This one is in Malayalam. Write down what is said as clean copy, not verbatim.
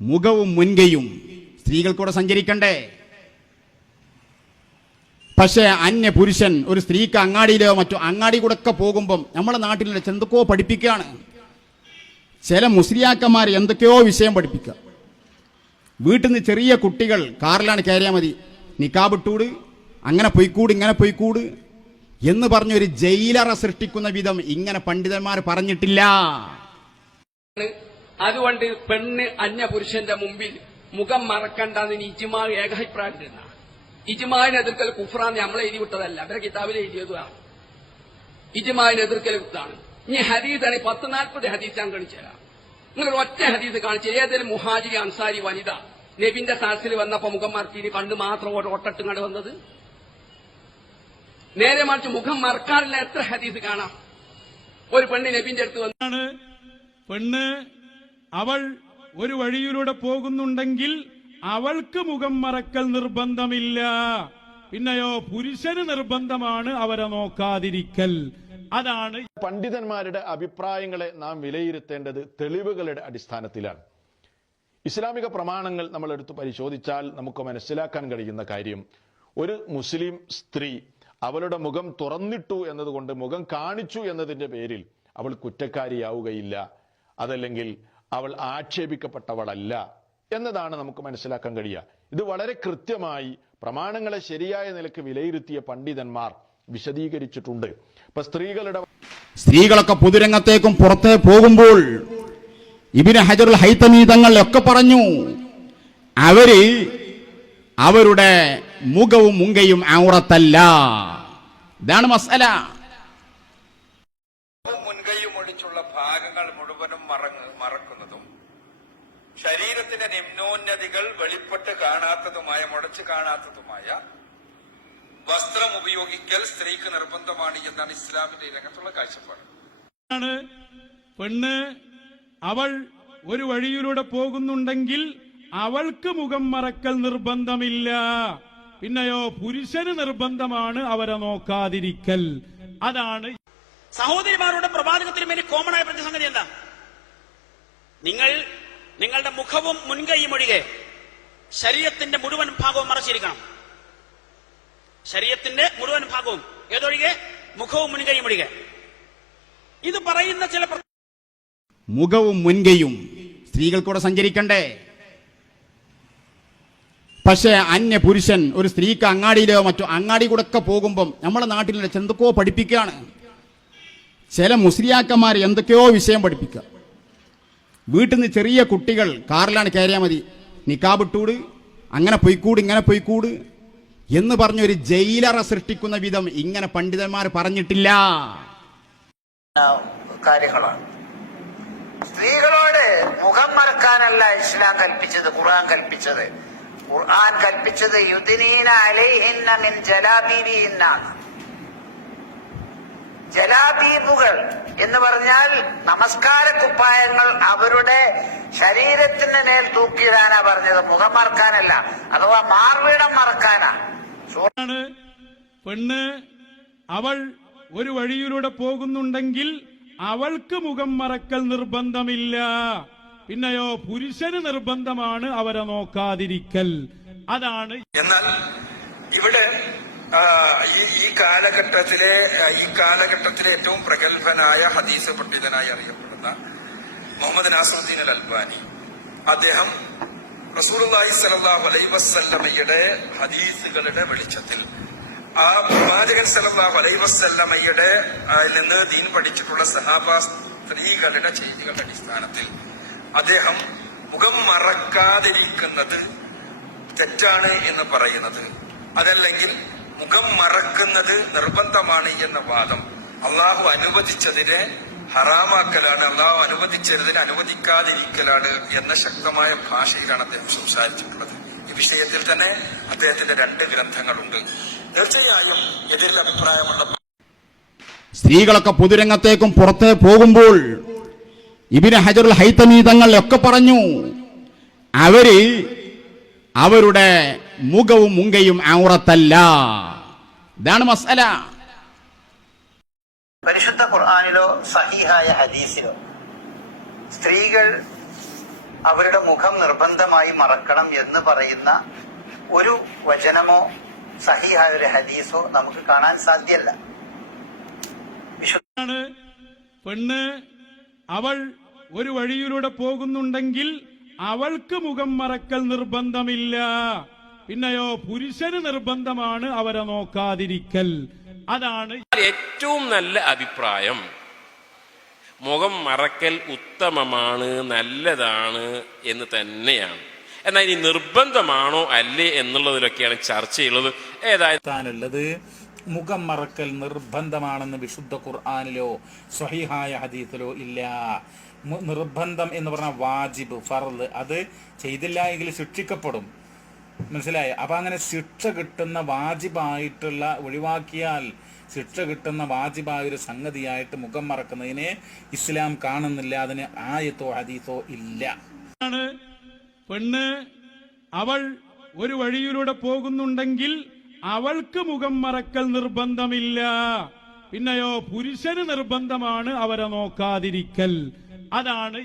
മുഖവും മുൻകൈയും സ്ത്രീകൾക്കൂടെ സഞ്ചരിക്കണ്ടേ? പക്ഷേ അന്യ പുരുഷൻ ഒരു സ്ത്രീക്ക് അങ്ങാടിയിലോ മറ്റോ അങ്ങാടി കൂടെ ഒക്കെ പോകുമ്പം നമ്മളെ നാട്ടിലെ എന്തൊക്കെയോ പഠിപ്പിക്കുകയാണ്. ചില മുസ്ലിയാക്കന്മാർ എന്തൊക്കെയോ വിഷയം പഠിപ്പിക്കുക. വീട്ടിൽ നിന്ന് ചെറിയ കുട്ടികൾ കാറിലാണ് കയറിയാൽ മതി, നിക്കാബിട്ടൂട്, അങ്ങനെ പൊയ്ക്കൂട്, ഇങ്ങനെ പൊയ്ക്കൂട് എന്ന് പറഞ്ഞൊരു ജയിലറ സൃഷ്ടിക്കുന്ന വിധം ഇങ്ങനെ പണ്ഡിതന്മാർ പറഞ്ഞിട്ടില്ല. അതുകൊണ്ട് പെണ്ണ് അന്യപുരുഷന്റെ മുമ്പിൽ മുഖം മറക്കണ്ടെന്ന് ഇജ്മാ ഏകാഭിപ്രായത്തിലാണ്. ഇജ്മാവിനെ എതിർക്കൽ കുഫ്രാന്ന് നമ്മളെ എഴുതി വിട്ടതല്ല, അവരെ കിതാബിൽ എഴുതിയതാണ്. ഇജ്മാവിനെ എതിർക്കൽ ഇതാണ്. ഇനി ഹദീസാണ് 10-40 ഹദീസ് ഞാൻ കാണിച്ചു തരാം. നിങ്ങൾ ഒറ്റ ഹദീസ് കാണിച്ചു, ഏതെങ്കിലും മുഹാജിരി അൻസാരി വനിത നബിന്റെ സാഹസിൽ വന്നപ്പോ മുഖം മറച്ചിട്ട് കണ്ട് മാത്രം ഒട്ടട്ടുങ്ങാണ്ട് വന്നത്? നേരെ മറിച്ച് മുഖം മറക്കാറില്ല എത്ര ഹദീസ് കാണാം. ഒരു പെണ്ണ് നബിന്റെ അടുത്ത് വന്നാണ്, പെണ്ണ് അവൾ ഒരു വഴിയിലൂടെ പോകുന്നുണ്ടെങ്കിൽ അവൾക്ക് മുഖം മറക്കൽ നിർബന്ധമില്ല, പിന്നെയോ പുരുഷന് നിർബന്ധമാണ് അവരെ നോക്കാതിരിക്കൽ. അതാണ് പണ്ഡിതന്മാരുടെ അഭിപ്രായങ്ങളെ നാം വിലയിരുത്തേണ്ടത് തെളിവുകളുടെ അടിസ്ഥാനത്തിലാണ്. ഇസ്ലാമിക പ്രമാണങ്ങൾ നമ്മൾ എടുത്ത് പരിശോധിച്ചാൽ നമുക്ക് മനസ്സിലാക്കാൻ കഴിയുന്ന കാര്യം, ഒരു മുസ്ലിം സ്ത്രീ അവളുടെ മുഖം തുറന്നിട്ടു എന്നതുകൊണ്ട്, മുഖം കാണിച്ചു എന്നതിന്റെ പേരിൽ അവൾ കുറ്റക്കാരിയാവുകയില്ല, അതല്ലെങ്കിൽ അവൾ ആക്ഷേപിക്കപ്പെട്ടവളല്ല എന്നതാണ് നമുക്ക് മനസ്സിലാക്കാൻ കഴിയുക. ഇത് വളരെ കൃത്യമായി പ്രമാണങ്ങളെ ശരിയായ നിലക്ക് വിലയിരുത്തിയ പണ്ഡിതന്മാർ വിശദീകരിച്ചിട്ടുണ്ട്. ഇപ്പൊ സ്ത്രീകളൊക്കെ പൊതുരംഗത്തേക്കും പുറത്തേ പോകുമ്പോൾ ഇബ്നു ഹജറുൽ ഹൈതമി തങ്ങളൊക്കെ പറഞ്ഞു, അവരുടെ മുഖവും മുങ്കയും ഔറത്തല്ല. ഇതാണ് മസ്അല. മുൻകൈയും ഒഴിച്ചുള്ള ഭാഗങ്ങൾ മുഴുവനും മറക്കുന്നതും ശരീരത്തിന്റെ നിമ്നോന്നതികൾ വെളിപ്പെട്ട് കാണാത്തതുമായ, മുടച്ചു കാണാത്തതുമായ വസ്ത്രം ഉപയോഗിക്കൽ സ്ത്രീക്ക് നിർബന്ധമാണ് എന്നാണ് ഇസ്ലാമിന്റെ രംഗത്തുള്ള കാഴ്ചപ്പാട്. പെണ്ണ് അവൾ ഒരു വഴിയിലൂടെ പോകുന്നുണ്ടെങ്കിൽ അവൾക്ക് മുഖം മറക്കൽ നിർബന്ധമില്ല, പിന്നെയോ പുരുഷന് നിർബന്ധമാണ് അവരെ നോക്കാതിരിക്കൽ. അതാണ് സഹോദരിമാരുടെ പ്രവാചകത്തിന് മേലെ കോമൺ ആയ പ്രതിസംഗതി എന്താ? നിങ്ങളുടെ മുഖവും മുൻകൈയും ഒഴികെ ശരീരത്തിന്റെ മുഴുവൻ ഭാഗവും മറച്ചിരിക്കണം. ശരീരത്തിന്റെ മുഴുവൻ ഭാഗവും ഏതൊഴികെ? മുഖവും മുൻകൈയും ഒഴികെ. ഇത് പറയുന്ന ചില മുഖവും മുൻകൈയും സ്ത്രീകൾക്കൂടെ സഞ്ചരിക്കണ്ടേ? പക്ഷേ അന്യ പുരുഷൻ ഒരു സ്ത്രീക്ക് അങ്ങാടിയിലോ മറ്റോ അങ്ങാടി കൂടെ ഒക്കെ പോകുമ്പം നമ്മളെ നാട്ടിലെ എന്തൊക്കെയോ പഠിപ്പിക്കുകയാണ്. ചില മുസ്ലിയാക്കന്മാർ എന്തൊക്കെയോ വിഷയം പഠിപ്പിക്കുക. വീട്ടിൽ നിന്ന് ചെറിയ കുട്ടികൾ കാറിലാണ് കയറിയാൽ മതി, നിക്കാബിട്ടൂട്, അങ്ങനെ പൊയ്ക്കൂട്, ഇങ്ങനെ പൊയ്ക്കൂട് എന്ന് പറഞ്ഞൊരു ജയിലറ സൃഷ്ടിക്കുന്ന വിധം ഇങ്ങനെ പണ്ഡിതന്മാർ പറഞ്ഞിട്ടില്ല. കാര്യങ്ങളാണ്. സ്ത്രീകളോട് മുഖം മറക്കാനല്ല ഇസ്ലാം കൽപ്പിച്ചത്, ഖുർആൻ കൽപ്പിച്ചത്. ഖുർആൻ കൽപ്പിച്ചത് യുദ്നീന അലൈഹിന്ന മിൻ ജലാബീബിഹിന്ന. ജലാബീബുകൾ എന്ന് പറഞ്ഞാൽ നമസ്കാര കുപ്പായങ്ങൾ അവരുടെ ശരീരത്തിന് മേൽ തൂക്കിയിടാനാ പറഞ്ഞത്, മുഖം മറക്കാനല്ല, അഥവാ മാർവിടം മറക്കാനാ. പെണ്ണ് അവൾ ഒരു വഴിയിലൂടെ പോകുന്നുണ്ടെങ്കിൽ അവൾക്ക് മുഖം മറക്കൽ നിർബന്ധമില്ല, പിന്നെയോ പുരുഷന് നിർബന്ധമാണ് അവരെ നോക്കാതിരിക്കൽ. അതാണ്. എന്നാൽ ഇവിടെ ഈ കാലഘട്ടത്തിലെ ഏറ്റവും പ്രഗത്ഭനായ ഹദീസ് പണ്ഡിതനായി അറിയപ്പെടുന്ന മുഹമ്മദ് നാസറുദ്ദീൻ അൽ അൽബാനി, അദ്ദേഹം റസൂലുള്ളാഹി സ്വല്ലല്ലാഹു അലൈഹി വസല്ലമയുടെ ഹദീസുകളുടെ വെളിച്ചത്തിൽ, ആ പ്രവാചകൻ സല്ലല്ലാഹു അലൈഹി വസല്ലമയുടെ നിന്ന് ദീൻ പഠിച്ചിട്ടുള്ള സഹാബ സ്ത്രീകളുടെ ചെയ്തികളുടെ അടിസ്ഥാനത്തിൽ അദ്ദേഹം മുഖം മറക്കാതിരിക്കുന്നത് തെറ്റാണ് എന്ന് പറയുന്നത്, അതല്ലെങ്കിൽ മുഖം മറക്കുന്നത് നിർബന്ധമാണ് എന്ന വാദം അള്ളാഹു അനുവദിച്ചതിനെ ഹറാമാക്കലാണ്, അള്ളാഹു അനുവദിച്ചതിനെ അനുവദിക്കാതിരിക്കലാണ് എന്ന ശക്തമായ ഭാഷയിലാണ് അദ്ദേഹം സംസാരിച്ചിട്ടുള്ളത്. ഈ വിഷയത്തിൽ തന്നെ അദ്ദേഹത്തിന്റെ 2 ഗ്രന്ഥങ്ങളുണ്ട്. തീർച്ചയായും എതിരിൽ അഭിപ്രായമുള്ള സ്ത്രീകളൊക്കെ പൊതുരംഗത്തേക്കും പുറത്തേ പോകുമ്പോൾ ഇബ്നു ഹജറുൽ ഹൈതമി തങ്ങളൊക്കെ പറഞ്ഞു, അവരുടെ മുഖവും മുങ്കയും ഔറത്തല്ല. ഇതാണ് മസ്അല. പരിശുദ്ധ ഖുർആനിലോ സഹീഹായ ഹദീസിലോ സ്ത്രീകൾ അവരുടെ മുഖം നിർബന്ധമായി മറക്കണം എന്ന് പറയുന്ന ഒരു വചനമോ സഹീഹായ ഒരു ഹദീസോ നമുക്ക് കാണാൻ സാധ്യമല്ല. പെണ്ണ് അവൾ ഒരു വഴിയിലൂടെ പോകുന്നുണ്ടെങ്കിൽ അവൾക്ക് മുഖം മറക്കൽ നിർബന്ധമില്ല. പിന്നെയോ പുരുഷന് നിർബന്ധമാണ് അവരെ നോക്കാതിരിക്കൽ. അതാണ് ഏറ്റവും നല്ല അഭിപ്രായം. മുഖം മറക്കൽ ഉത്തമമാണ്, നല്ലതാണ് എന്ന് തന്നെയാണ്. എന്നാൽ ഇനി നിർബന്ധമാണോ അല്ലേ എന്നുള്ളതിലൊക്കെയാണ് ചർച്ചയുള്ളത്. ഉള്ളത് മുഖം മറക്കൽ നിർബന്ധമാണെന്ന് വിശുദ്ധ ഖുർആനിലോ സ്വഹീഹായ ഹദീസിലോ ഇല്ല. നിർബന്ധം എന്ന് പറഞ്ഞാൽ വാജിബ്, ഫർള്, അത് ചെയ്തില്ല എങ്കിൽ ശിക്ഷിക്കപ്പെടും. മനസ്സിലായി? അപ്പൊ അങ്ങനെ ശിക്ഷ കിട്ടുന്ന വാജിബായിട്ടുള്ള, ഒഴിവാക്കിയാൽ ശിക്ഷ കിട്ടുന്ന വാജിബായ ഒരു സംഗതിയായിട്ട് മുഖം മറക്കുന്നതിനെ ഇസ്ലാം കാണുന്നില്ല. അതിന് ആയത്തോ ഹദീസോ ഇല്ല. പെണ്ണ് അവൾ ഒരു വഴിയിലൂടെ പോകുന്നുണ്ടെങ്കിൽ അവൾക്ക് മുഖം മറക്കൽ നിർബന്ധമില്ല. പിന്നെയോ പുരുഷന് നിർബന്ധമാണ് അവരെ നോക്കാതിരിക്കൽ. അതാണ്